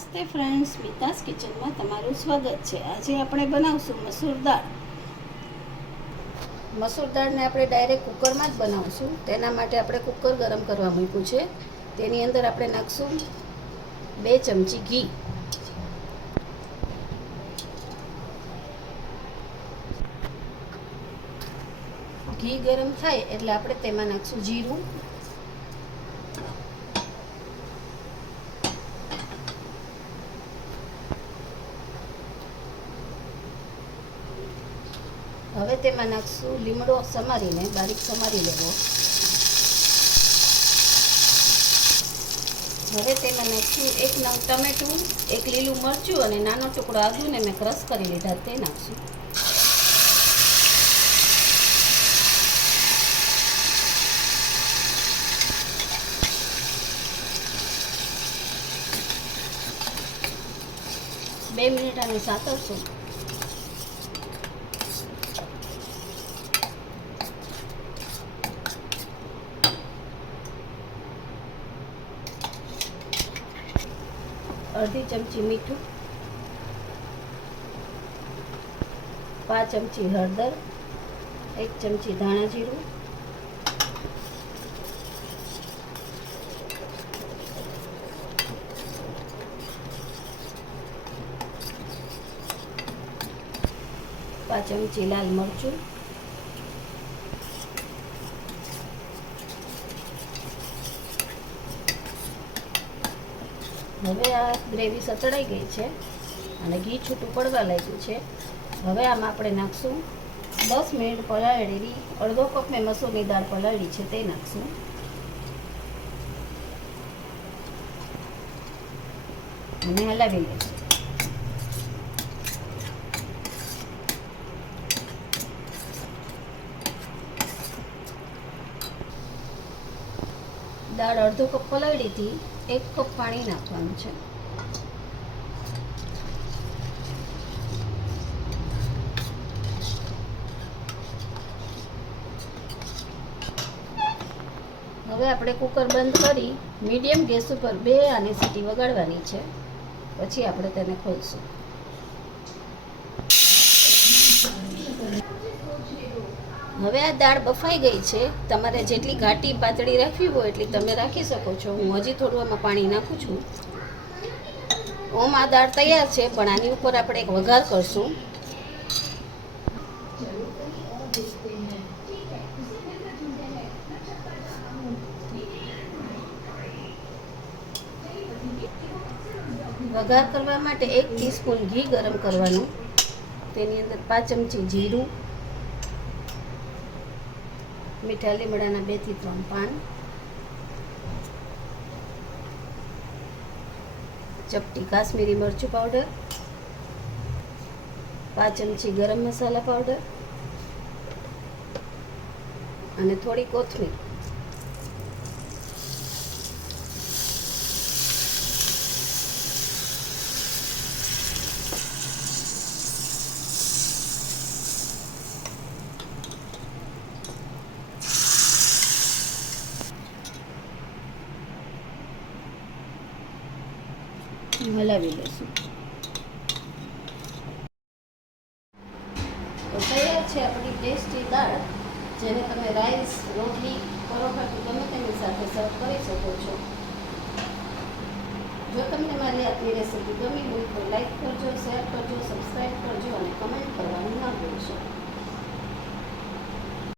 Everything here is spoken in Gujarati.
નમસ્તે ફ્રેન્ડ્સ, મિતાસ કિચનમાં તમારું સ્વાગત છે। આજે આપણે બનાવશું મસૂર દાળ। મસૂર દાળને આપણે ડાયરેક્ટ કુકરમાં જ બનાવશું। તેના માટે આપણે કુકર ગરમ કરવા મૂક્યું છે। તેની અંદર આપણે નાખશું 2 ચમચી ઘી। ઘી ગરમ થાય એટલે આપણે તેમાં નાખશું જીરું, હવે તેમાં નાખશું લીમડો સમારીને બારીક સમારી લેવો। હવે તેમાં નાખશું 1 નંગ ટમેટું, 1 લીલું મરચું અને નાનો ટુકડો આદુને મેં ક્રશ કરી લીધા તે નાખશું। બે મિનિટ આને સાતળશું। અડધી ચમચી મીઠું, 5 ચમચી હળદર, 1 ચમચી ધાણા જીરું, 5 ચમચી લાલ મરચું, હવે આ ગ્રેવી સતળાઈ ગઈ છે અને ઘી છૂટું પડવા લાગ્યું છે। હવે આમાં આપણે નાખશું 10 મિનિટ પલાળેલી અડધો કપ મેં મસૂરની દાળ પલાળી છે તે નાખશું। અને હલાવી લઈશું। દાળ અડધો કપ પલાળી હતી, 1 કપ પાણી નાખવાનું છે। હવે આપણે કુકર બંધ કરી મીડિયમ ગેસ ઉપર 2 આની સીટી વગાડવાની છે, પછી આપણે તેને ખોલશું। હવે આ દાળ બફાઈ ગઈ છે। તમારે જેટલી ઘાટી પાતળી રાખવી હોય એટલી તમે રાખી શકો છો। હું હજી થોડું આમાં પાણી નાખું છું। આ દાળ તૈયાર છે, પણ આની ઉપર આપણે એક વઘાર કરશું। વઘાર કરવા માટે 1 ટીસ્પૂન ઘી ગરમ કરવાનું, તેની અંદર 5 ચમચી જીરું, મીઠા લીમડાના 2 થી 3 પાન, ચપટી કાશ્મીરી મરચું પાવડર, 5 ચમચી ગરમ મસાલા પાવડર અને થોડી કોથમીર। હલાવી લઈશું। તો તૈયાર છે આપણી ટેસ્ટી દાળ, જેને તમે રાઈસ, રોટલી, પરોઠા કે ગમે તેની સાથે સર્વ કરી શકો છો। જો તમને મારી આજની રેસીપી ગમી હોય તો લાઈક